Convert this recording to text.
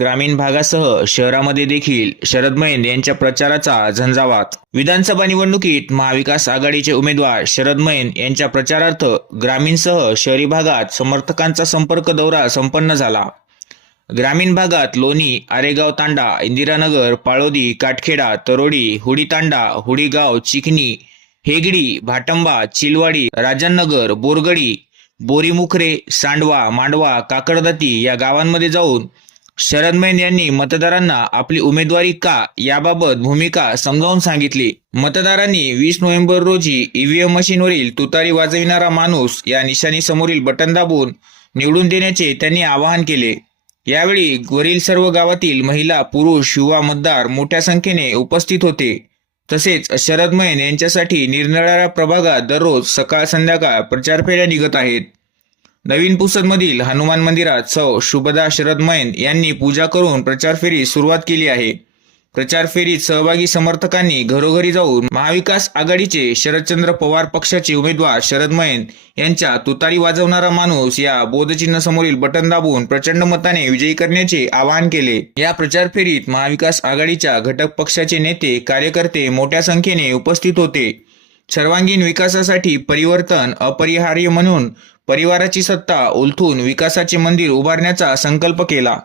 ग्रामीण भागासह शहरामध्ये देखील शरद मैन यांच्या प्रचाराचा झंझावात. विधानसभा निवडणुकीत महाविकास आघाडीचे उमेदवार शरद मैन यांच्या प्रचारार्थ ग्रामीणसह शहरी भागात समर्थकांचा संपर्क दौरा संपन्न झाला. ग्रामीण भागात लोणी आरेगाव तांडा इंदिरानगर पाळोदी काटखेडा तरोडी हुडी तांडा हुडीगाव चिखणी हेगडी भाटंबा चिलवाडी राजननगर बोरगडी बोरीमुखरे सांडवा मांडवा काकडदाती या गावांमध्ये जाऊन शरद मैन यांनी मतदारांना आपली उमेदवारी का याबाबत भूमिका समजावून सांगितली. मतदारांनी वीस नोव्हेंबर रोजी ईव्हीएम मशीनवरील तुतारी वाजविणारा माणूस या निशाणी समोरील बटन दाबून निवडून देण्याचे त्यांनी आवाहन केले. यावेळी वरील सर्व गावातील महिला पुरुष युवा मतदार मोठ्या संख्येने उपस्थित होते. तसेच शरद मैन यांच्यासाठी निरनिराळ्या प्रभागात दररोज सकाळ संध्याकाळ प्रचार फेऱ्या निघत आहेत. नवीन पुसदमधील हनुमान मंदिरात सौ शुभदा शरद मैन यांनी पूजा करून प्रचार फेरी सुरुवात केली आहे. प्रचार फेरीत सहभागी समर्थकांनी घरोघरी जाऊन महाविकास आघाडीचे शरदचंद्र पवार पक्षाचे उमेदवार शरद मैन यांच्या तुतारी वाजवणारा माणूस या बोधचिन्ह समोरील बटन दाबून प्रचंड मताने विजयी करण्याचे आवाहन केले. या प्रचार फेरीत महाविकास आघाडीच्या घटक पक्षाचे नेते कार्यकर्ते मोठ्या संख्येने उपस्थित होते. सर्वांगीण विकासासाठी परिवर्तन अपरिहार्य म्हणून परिवाराची सत्ता उलथून विकासाचे मंदिर उभारण्याचा संकल्प केला.